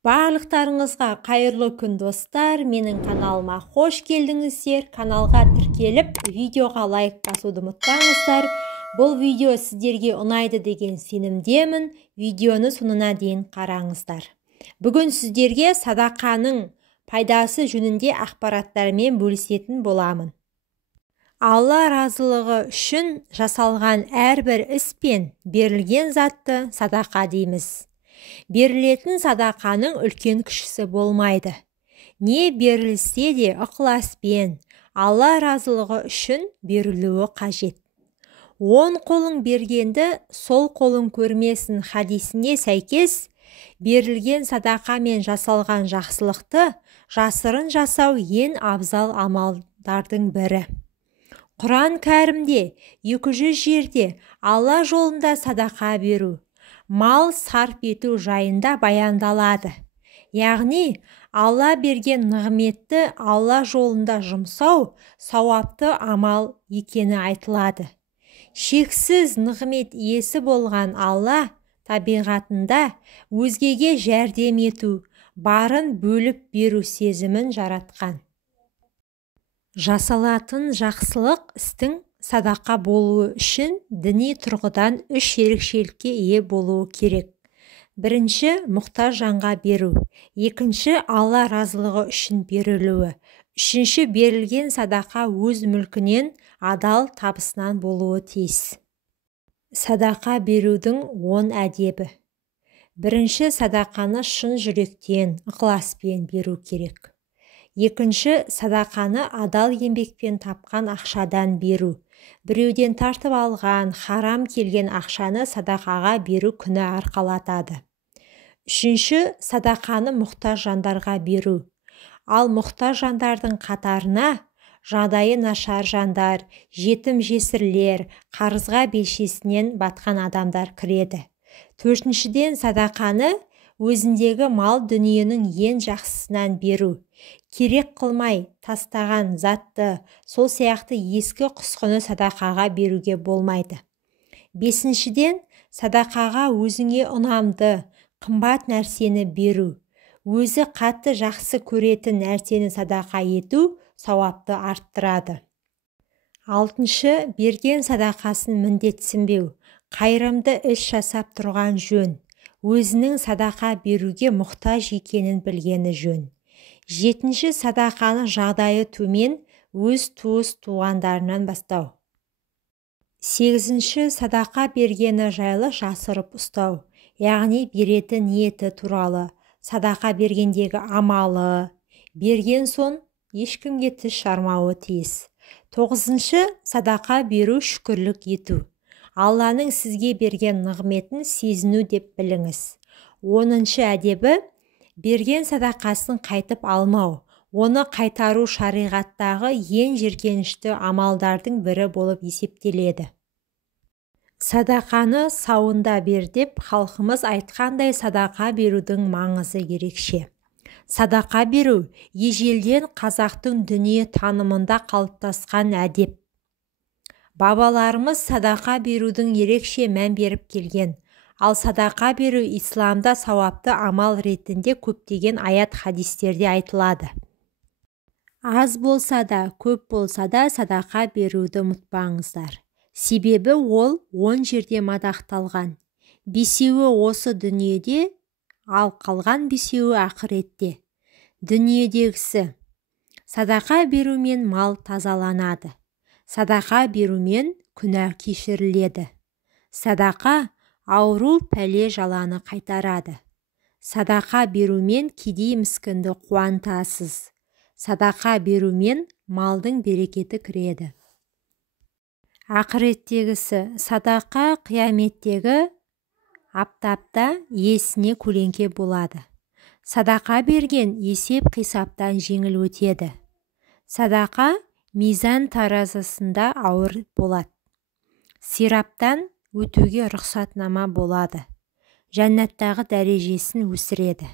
Барлықтарыңызға қайырлы күн достар, менің каналыма қош келдіңіздер. Каналға тіркеліп, видеоға лайк басуды ұмытпаңыздар. Бұл видео сіздерге ұнайды деген сенімдемін. Видеоны соңына дейін қараңыздар. Бүгін сіздерге садақаның пайдасы жөнінде ақпараттармен бөлісетін боламын. Алла разылығы үшін жасалған әрбір іс пен берілген затты садақа дейміз. Берілетін садақаның үлкен кішісі болмайды. Не берілсе де ықыласпен, Алла разылығы үшін берілуі қажет. 10 қолың бергенді сол қолың көрмесін хадисіне сәйкес, берілген садақамен жасалған жақсылықты жасырын жасау ең абзал амалдардың бірі. Құран кәрімде 200 жерде Алла жолында садақа беру, мал сарп ету жайында баяндалады. Яғни, Алла берген нығметті Алла жолында жұмсау сауапты амал екені айтылады. Шексіз нығмет иесі болған Алла табиғатында өзгеге жәрдем ету, барын бөліп беру сезімін жаратқан. Жасалатын жақсылық істің садақа болуы үшін діни тұрғыдан 3 ерекшелікке ие болуы керек. Бірінші, мұқтаж жанға беру. Екінші, Алла разылығы үшін берілуі. Үшінші, берілген садақа өз мүлкінен адал табысынан болуы тиіс. Садақа берудің 10 әдебі. Бірінші, садақаны шын жүректен, ықыласпен беру керек. Екінші, садақаны адал еңбекпен тапқан ақшадан беру. Біреуден тартып алған, харам келген ақшаны садақаға беру күнә арқалатады. Үшінші, садақаны мұқтаж жандарға беру. Ал мұқтаж жандардың қатарына жағдайы нашар жандар, жетім жесірлер, қарызға белшесінен батқан адамдар кіреді. Төртіншіден, садақаны өзіндегі мал дүниенің ең жақсысынан беру. Керек қылмай тастаған затты, сол сияқты ескі құсқыны садақаға беруге болмайды. Бесіншіден, садақаға өзіңе ұнамды, қымбат нәрсені беру. Өзі қатты жақсы көретін нәрсені садақа ету сауапты арттырады. Алтыншы, берген садақасын міндетсінбеу, қайырымды іс жасап тұрған жөн. Өзінің садақа беруге мұқтаж екенін білгені жөн. Жетінші, садақаны жағдайы төмен өз туыс-туғандарынан бастау. Сегізінші, садақа бергені жайлы жасырып ұстау, яғни беретін ниеті туралы, садақа бергендегі амалы, берген соң ешкімге тіс жармауы тиіс. Тоғызыншы, садақа беру шүкірлік ету. Алланың сізге берген нығметін сезіну деп біліңіз. Оныншы әдебі, берген садақасын қайтып алмау, оны қайтару шариғаттағы ең жиіркенішті амалдардың бірі болып есептеледі. Садақаны сауында бер деп халқымыз айтқандай садақа берудің маңызы ерекше. Садақа беру ежелден қазақтың дүние танымында қалыптасқан әдеп. Бабаларымыз садақа берудің ерекше мән беріп келген. Ал садақа беру исламда сауапты амал ретінде көптеген аят хадистерде айтылады. Аз болса да, көп болса да садақа беруді ұмытпаңыздар. Себебі ол 10 жерде мадақталған. 5-еуі осы дүниеде, ал қалған 5-еуі ақыретте. Дүниедегісі. Садақа берумен мал тазаланады. Садақа берумен күнә кешіріледі. Садақа ауру пәле жаланы қайтарады. Садақа берумен кедей міскінді қуантасыз. Садақа берумен малдың берекеті кіреді. Ақыреттегісі. Садақа қияметтегі аптапта есіне көлеңке болады. Садақа берген есеп қисаптан жеңіл өтеді. Садақа мизан таразысында ауыр болады. Сираптан өтуге рұқсатнама болады. Жәннаттағы дәрежесін өсіреді.